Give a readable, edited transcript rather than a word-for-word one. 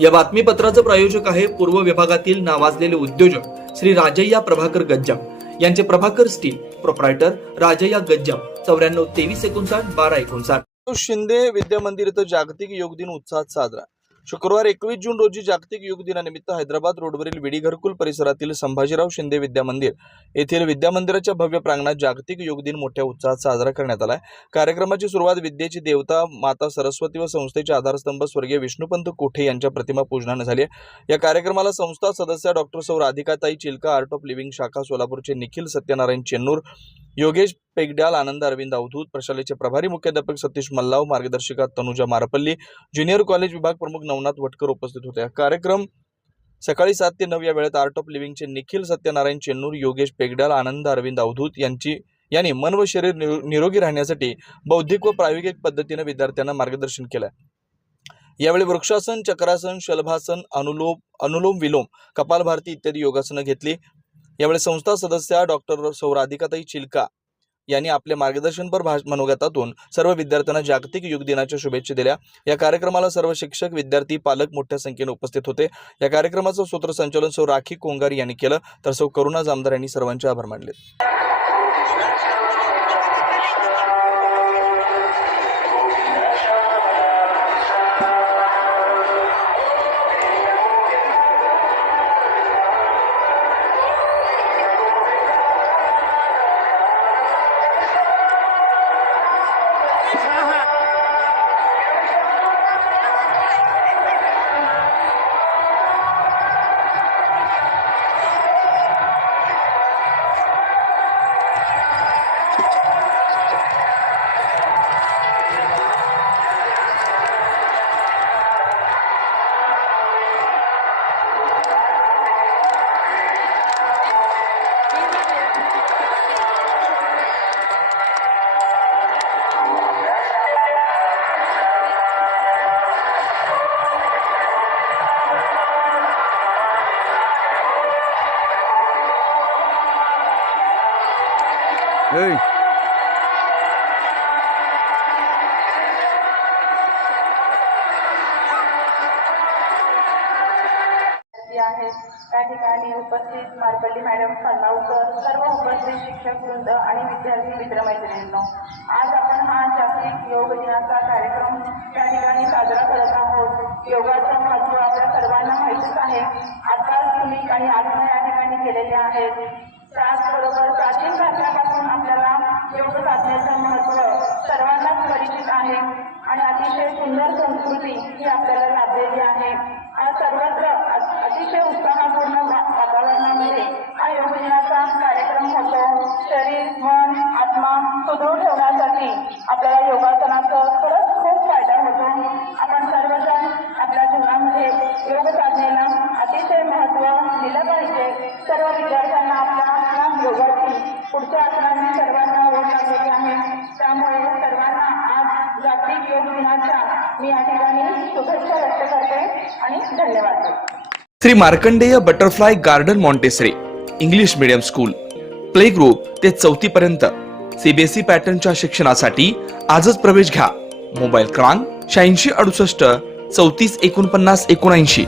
या बातमीपत्राचे प्रायोजक आहे पूर्व विभागातील नावाजलेले उद्योजक श्री राजय्या प्रभाकर गज्जाम यांचे प्रभाकर स्टील, प्रोप्रायटर राजय्या गज्जाम, 94 23 59 12 59। शिंदे विद्या मंदिर इथं जागतिक योग दिन उत्साहात साजरा। शुक्रवार 21 जून रोजी जागतिक योग दिनानिमित्त हैदराबाद रोडवरील विडी घरकुल परिसरातील संभाजीराव शिंदे विद्या मंदिर येथील विद्या मंदिराच्या भव्य प्रांगणात जागतिक योग दिन मोठ्या उत्साहात साजरा करण्यात आला। कार्यक्रमाची सुरुवात विद्येची देवता माता सरस्वती व संस्थेचे आधारस्तंभ स्वर्गीय विष्णुपंत कोठे यांच्या प्रतिमा पूजनाने झाली। या कार्यक्रमाला संस्था सदस्य डॉक्टर सौ राधिकाताई चिलका, आर्ट ऑफ लिव्हिंग शाखा सोलापूरचे निखिल सत्यनारायण चेन्नूर, योगेश पेगड्याल, आनंद अरविंद अवधूत, प्रशालेचे प्रभारी मुख्याध्यापक सतीश मल्लाव, मार्गदर्शिका तनुजा मारपल्ली, ज्युनियर कॉलेज विभाग प्रमुख नवनाथ वटकर उपस्थित होते। कार्यक्रम सकाळी 7 ते 9 या वेळेत आर्ट ऑफ लिव्हिंगचे निखिल सत्यनारायण चेन्नूर, योगेश पेगड्याल, आनंद अरविंद अवधूत यांनी मन व शरीर निरोगी राहण्यासाठी बौद्धिक व प्रायोगिक पद्धतीने विद्यार्थ्यांना मार्गदर्शन केले। यावेळी वृक्षासन, चक्रासन, शलभासन, अनुलोम विलोम, कपालभाती इत्यादी योगासनं घेतली। यावेळी संस्था सदस्य डॉक्टर सौ राधिकाताई चिलका यांनी आपल्या मार्गदर्शनपर मनोगतातून सर्व विद्यार्थ्यांना जागतिक योग दिनाच्या शुभेच्छा दिल्या। या कार्यक्रमाला सर्व शिक्षक, विद्यार्थी, पालक मोठ्या संख्येने उपस्थित होते। या कार्यक्रमाचं सूत्रसंचालन सौ राखी कोंगारी यांनी केलं, तर सौ करुणा जामदार यांनी सर्वांचे आभार मानले। Hey. त्या ठिकाणी उपस्थित मारपल्ली मॅडम, फन्नावकर, सर्व उपस्थित शिक्षक वृंद आणि विद्यार्थी मित्रमैत्रिणींनो, आज आपण हा जागतिक योग दिनाचा कार्यक्रम त्या ठिकाणी साजरा करत आहोत। योगाचं महत्त्व आपल्या सर्वांना माहितीच आहे। आता तुम्ही काही आसनं या ठिकाणी केलेले आहेत। त्याचबरोबर प्राचीन काळापासून आपल्याला योग साधनेचं महत्त्व सर्वांनाच परिचित आहे आणि अतिशय सुंदर संस्कृती ही आपल्याला लाभलेली आहे। आज सर्वत्र अतिशय उत्साहपूर्ण वातावरणामध्ये हा योग दिनाचा कार्यक्रम होतो। शरीर, मन, आत्मा सुदृढ ठेवण्यासाठी आपल्याला योगासनाचं खरंच खूप फायदा होतो। आपण सर्वजण आपल्या जीवनामध्ये योग साधनेला अतिशय महत्त्व दिलं पाहिजे। सर्व विद्यार्थ्यांना आपल्या योगाची पुढच्या आसनांनी सर्वांना ओढ लागलेली आहे। त्यामुळे सर्वांना आज जागतिक योग दिनाच्या मी या ठिकाणी शुभेच्छा व्यक्त करते आणि धन्यवाद। Shri Markandey butterfly garden Montessori English medium school, play group ते 4थी पर्यंत सीबीएसई पॅटर्नच्या शिक्षणासाठी आजच प्रवेश घ्या। मोबाईल क्रमांक 86 68 34 49 79।